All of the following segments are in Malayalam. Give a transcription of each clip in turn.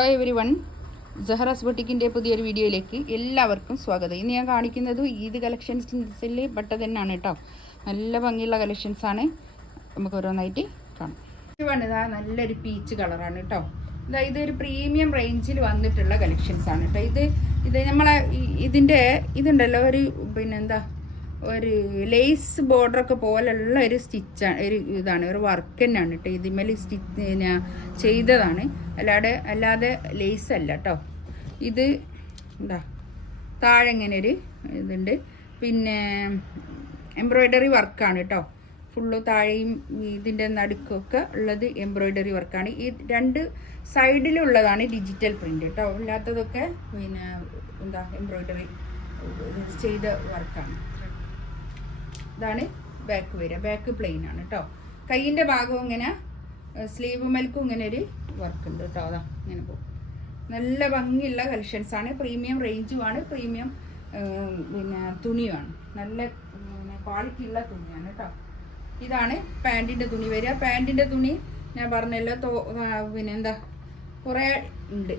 ഹായ് എവരി വൺ, സഹറാസ് ബൊട്ടിക്കിൻ്റെ പുതിയൊരു വീഡിയോയിലേക്ക് എല്ലാവർക്കും സ്വാഗതം. ഇന്ന് ഞാൻ കാണിക്കുന്നത് ഈദ് കളക്ഷൻസിൽ പെട്ട തന്നെയാണ് കേട്ടോ. നല്ല ഭംഗിയുള്ള കളക്ഷൻസാണ്. നമുക്ക് ഓരോന്നായിട്ട് കാണാം. ഇതാ നല്ലൊരു പീച്ച് കളറാണ് കേട്ടോ. ഇതൊരു പ്രീമിയം റേഞ്ചിൽ വന്നിട്ടുള്ള കളക്ഷൻസാണ് കേട്ടോ. ഇത് നമ്മളെ ഇതുണ്ടല്ലോ, ഒരു ലേസ് ബോർഡറൊക്കെ പോലുള്ള ഒരു സ്റ്റിച്ചാണ്, ഇതാണ് ഒരു വർക്ക് തന്നെയാണ് കേട്ടോ. ഇതിന്മേൽ ചെയ്തതാണ്, അല്ലാതെ ലേസ് അല്ല കേട്ടോ. ഇത് താഴെ ഇങ്ങനെ ഒരു ഇതുണ്ട്, പിന്നെ എംബ്രോയ്ഡറി വർക്കാണ് കേട്ടോ. ഫുള്ള് താഴെയും ഇതിൻ്റെ നടുക്കൊക്കെ ഉള്ളത് എംബ്രോയ്ഡറി വർക്കാണ്. ഈ രണ്ട് സൈഡിലുള്ളതാണ് ഡിജിറ്റൽ പ്രിന്റ് കേട്ടോ. അല്ലാത്തതൊക്കെ എംബ്രോയ്ഡറി ചെയ്ത വർക്കാണ്. ഇതാണ് ബാക്ക് വരിക. ബാക്ക് പ്ലെയിൻ ആണ് കേട്ടോ. കൈയിൻ്റെ ഭാഗവും ഇങ്ങനെ സ്ലീവ് മേൽക്കും ഇങ്ങനെ ഒരു വർക്ക് ഉണ്ട് കേട്ടോ. അതാ ഇങ്ങനെ പോകും. നല്ല ഭംഗിയുള്ള കളക്ഷൻസ് ആണ്. പ്രീമിയം റേഞ്ചുമാണ്, പ്രീമിയം തുണിയുമാണ്. നല്ല ക്വാളിറ്റി ഉള്ള തുണിയാണ് കേട്ടോ. ഇതാണ് പാൻറ്റിൻ്റെ തുണി വരിക. പാൻറ്റിൻ്റെ തുണി ഞാൻ പറഞ്ഞല്ലോ, കുറേ ഉണ്ട്.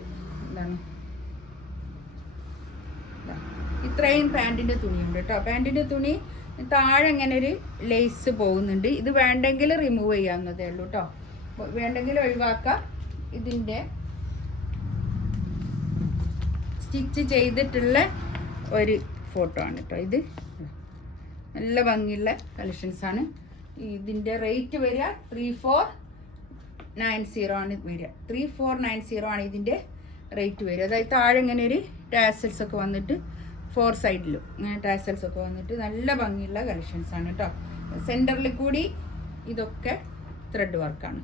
ഇത്രയും പാൻറ്റിൻ്റെ തുണിയുണ്ട് കേട്ടോ. പാൻറ്റിൻ്റെ തുണി താഴെ ഇങ്ങനെ ഒരു ലേസ് പോകുന്നുണ്ട്. ഇത് വേണ്ടെങ്കിൽ റിമൂവ് ചെയ്യാവുന്നതേ ഉള്ളൂ കേട്ടോ. വേണ്ടെങ്കിൽ ഒഴിവാക്കാം. ഇതിൻ്റെ സ്റ്റിച്ച് ചെയ്തിട്ടുള്ള ഒരു ഫോട്ടോ ആണ് കേട്ടോ. ഇത് നല്ല ഭംഗിയുള്ള കളക്ഷൻസ് ആണ്. ഇതിൻ്റെ റേറ്റ് വരിക 3490 ആണ് വരിക. 3490 ആണ് ഇതിൻ്റെ റേറ്റ് വരിക. അതായത് താഴെ ഇങ്ങനെ ഒരു ടാസൽസ് ഒക്കെ വന്നിട്ട് 4 സൈഡിലും ടാസൽസ് ഒക്കെ വന്നിട്ട് നല്ല ഭംഗിയുള്ള കളക്ഷൻസ് ആണ് കേട്ടോ. സെൻറ്ററിൽ കൂടി ഇതൊക്കെ ത്രെഡ് വർക്കാണ്.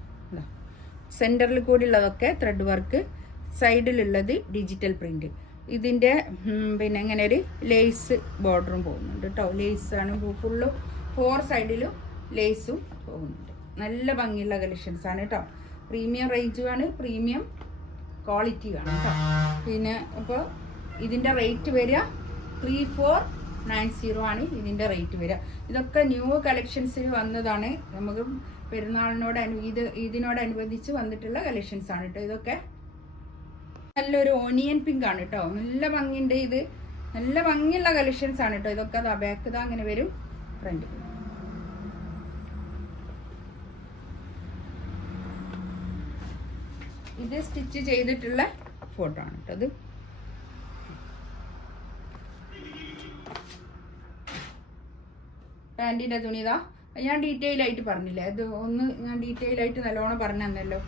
സെൻറ്ററിൽ കൂടി ഉള്ളതൊക്കെ ത്രെഡ് വർക്ക്, സൈഡിലുള്ളത് ഡിജിറ്റൽ പ്രിന്റ്. ഇതിൻ്റെ ഇങ്ങനെ ഒരു ലേസ് ബോർഡറും പോകുന്നുണ്ട് കേട്ടോ. ലേസാണ് ഫുള്ള്, 4 സൈഡിലും ലേസും പോകുന്നുണ്ട്. നല്ല ഭംഗിയുള്ള കളക്ഷൻസ് ആണ് കേട്ടോ. പ്രീമിയം റേഞ്ചുമാണ്, പ്രീമിയം ക്വാളിറ്റിയാണ് കേട്ടോ. പിന്നെ അപ്പോൾ ഇതിൻ്റെ റേറ്റ് വരിക 3490 ആണ് ഇതിൻ്റെ റേറ്റ് വരിക. ഇതൊക്കെ ന്യൂ കളക്ഷൻസിൽ വന്നതാണ്. നമുക്ക് ഇതിനോടനുബന്ധിച്ച് വന്നിട്ടുള്ള കളക്ഷൻസ് ആണ് കേട്ടോ. ഇതൊക്കെ നല്ലൊരു ഓണിയൻ പിങ്ക് ആണ് കേട്ടോ. നല്ല ഭംഗിയുണ്ട്. ഇത് നല്ല ഭംഗിയുള്ള കളക്ഷൻസ് ആണ് കേട്ടോ. ഇതൊക്കെ ബാക്ക് അങ്ങനെ വരും, ഫ്രണ്ട്. ഇത് സ്റ്റിച്ച് ചെയ്തിട്ടുള്ള ഫോട്ടോ ആണ് കേട്ടോ. ഇത് പാൻറ്റിൻ്റെ തുണി ഇതാ. ഞാൻ ഡീറ്റെയിൽ ആയിട്ട് പറഞ്ഞില്ലേ, അത് ഞാൻ ഡീറ്റെയിൽ ആയിട്ട് നല്ലോണം പറഞ്ഞു തന്നല്ലോ.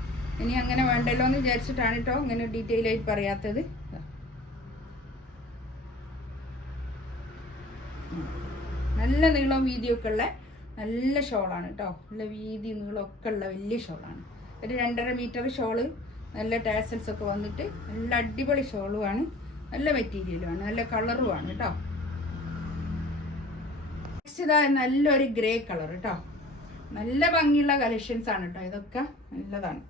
ഇനി അങ്ങനെ വേണ്ടല്ലോ എന്ന് വിചാരിച്ചിട്ടാണ് കേട്ടോ ഇങ്ങനെ ഡീറ്റെയിൽ ആയിട്ട് പറയാത്തത്. നല്ല നീളവും വീതിയൊക്കെ ഉള്ള നല്ല ഷോളാണ് കേട്ടോ. നല്ല വീതി നീളമൊക്കെ ഉള്ള വലിയ ഷോളാണ്. ഒരു 2.5 മീറ്റർ ഷോള്, നല്ല ടാസൽസ് ഒക്കെ വന്നിട്ട് നല്ല അടിപൊളി ഷോളുമാണ്. നല്ല മെറ്റീരിയലുമാണ്, നല്ല കളറുമാണ് കേട്ടോ. ഇതാ നല്ലൊരു ഗ്രേ കളർ കേട്ടോ. നല്ല ഭംഗിയുള്ള കളക്ഷൻസ് ആണ് കേട്ടോ. ഇതൊക്കെ നല്ലതാണ്.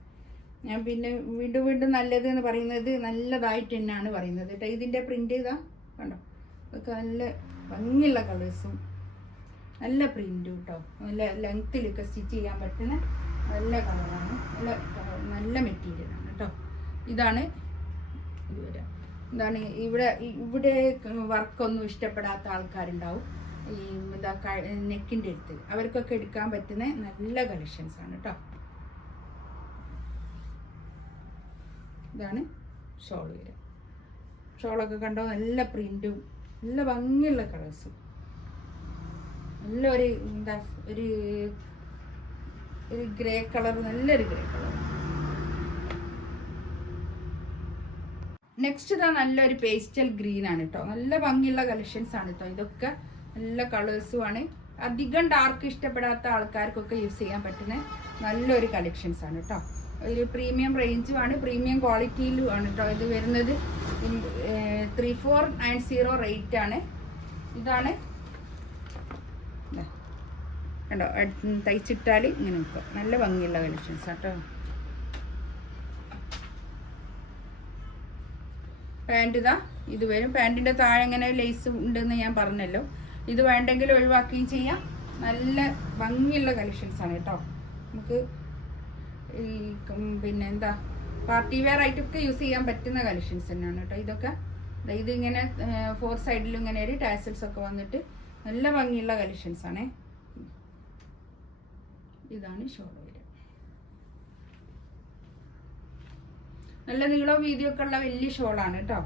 ഞാൻ പിന്നെ വീണ്ടും നല്ലത് എന്ന് പറയുന്നത് നല്ലതായിട്ട് തന്നെയാണ് പറയുന്നത് കേട്ടോ. ഇതിൻ്റെ പ്രിന്റ് ഇതാ കണ്ടോ. ഇതൊക്കെ നല്ല ഭംഗിയുള്ള കളേഴ്സും നല്ല പ്രിന്റും കേട്ടോ. നല്ല ലെങ്ത്തിലൊക്കെ സ്റ്റിച്ച് ചെയ്യാൻ പറ്റുന്ന നല്ല കളറാണ്. നല്ല മെറ്റീരിയലാണ് കേട്ടോ. ഇതാണ് ഇത് വരിക. ഇവിടെ വർക്കൊന്നും ഇഷ്ടപ്പെടാത്ത ആൾക്കാരുണ്ടാവും. ഈ നെക്കിൻ്റെ അടുത്ത് അവർക്കൊക്കെ എടുക്കാൻ പറ്റുന്ന നല്ല കളക്ഷൻസ് ആണ് കേട്ടോ. ഇതാണ് ഷോൾ വരിക. ഷോളൊക്കെ കണ്ടോ, നല്ല പ്രിന്റും നല്ല ഭംഗിയുള്ള കളേഴ്സും. നല്ല ഒരു ഗ്രേ കളർ, നല്ലൊരു ഗ്രേ കളർ. നെക്സ്റ്റ് ഇതാ നല്ലൊരു പേസ്റ്റൽ ഗ്രീൻ ആണ് കേട്ടോ. നല്ല ഭംഗിയുള്ള കളക്ഷൻസ് ആണ് കേട്ടോ. ഇതൊക്കെ നല്ല കളേഴ്സും ആണ്. അധികം ഡാർക്ക് ഇഷ്ടപ്പെടാത്ത ആൾക്കാർക്കൊക്കെ യൂസ് ചെയ്യാൻ പറ്റുന്ന നല്ലൊരു കളക്ഷൻസ് ആണ് കേട്ടോ. ഒരു പ്രീമിയം റേഞ്ചുമാണ്, പ്രീമിയം ക്വാളിറ്റിയിലും ആണ് കേട്ടോ ഇത് വരുന്നത്. 3490 റേറ്റ് ആണ്. ഇതാണ് കണ്ടോ, തയ്ച്ചിട്ടാൽ ഇങ്ങനെ നിൽക്കും. നല്ല ഭംഗിയുള്ള കളക്ഷൻസ് കേട്ടോ. പാൻറ് ഇതാ ഇത് വരും. പാൻറ്റിൻ്റെ താഴെ ഇങ്ങനെ ലേസ് ഉണ്ടെന്ന് ഞാൻ പറഞ്ഞല്ലോ. ഇത് വേണ്ടെങ്കിൽ ഒഴിവാക്കുകയും ചെയ്യാം. നല്ല ഭംഗിയുള്ള കളക്ഷൻസ് ആണ് കേട്ടോ. നമുക്ക് ഈ പാർട്ടി വെയർ ആയിട്ടൊക്കെ യൂസ് ചെയ്യാൻ പറ്റുന്ന കളക്ഷൻസ് തന്നെയാണ് കേട്ടോ ഇതൊക്കെ. ഇതിങ്ങനെ 4 സൈഡിലും ഇങ്ങനെ ഒരു ടാസൽസ് ഒക്കെ വന്നിട്ട് നല്ല ഭംഗിയുള്ള കളക്ഷൻസ് ആണേ. ഇതാണ് ഷോൾ വരിക. നല്ല നീളവും വീതിയും ഒക്കെ ഉള്ള വലിയ ഷോളാണ് കേട്ടോ.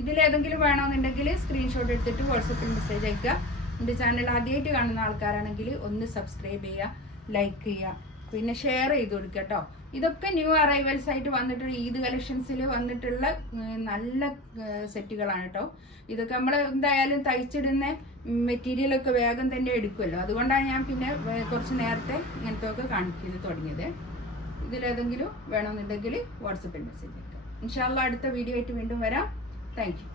ഇതിലേതെങ്കിലും വേണമെന്നുണ്ടെങ്കിൽ സ്ക്രീൻഷോട്ട് എടുത്തിട്ട് വാട്സപ്പിൽ മെസ്സേജ് അയക്കുക. എൻ്റെ ചാനൽ ആദ്യമായിട്ട് കാണുന്ന ആൾക്കാരാണെങ്കിൽ ഒന്ന് സബ്സ്ക്രൈബ് ചെയ്യുക, ലൈക്ക് ചെയ്യുക, പിന്നെ ഷെയർ ചെയ്ത് കൊടുക്കുക കേട്ടോ. ഇതൊക്കെ ന്യൂ അറൈവൽസ് ആയിട്ട് വന്നിട്ടുള്ള ഈദ് കളക്ഷൻസിൽ വന്നിട്ടുള്ള നല്ല സെറ്റുകളാണ് കേട്ടോ. ഇതൊക്കെ നമ്മൾ എന്തായാലും തയ്ച്ചിടുന്ന മെറ്റീരിയലൊക്കെ വേഗം തന്നെ എടുക്കുമല്ലോ. അതുകൊണ്ടാണ് ഞാൻ പിന്നെ കുറച്ച് നേരത്തെ ഇങ്ങനത്തെ ഒക്കെ കാണിക്കുന്നത് തുടങ്ങിയത്. ഇതിലേതെങ്കിലും വേണമെന്നുണ്ടെങ്കിൽ വാട്സപ്പിൽ മെസ്സേജ് അയക്കാം. ഇൻഷാ അല്ലാഹ് അടുത്ത വീഡിയോ ആയിട്ട് വീണ്ടും വരാം. Thank you.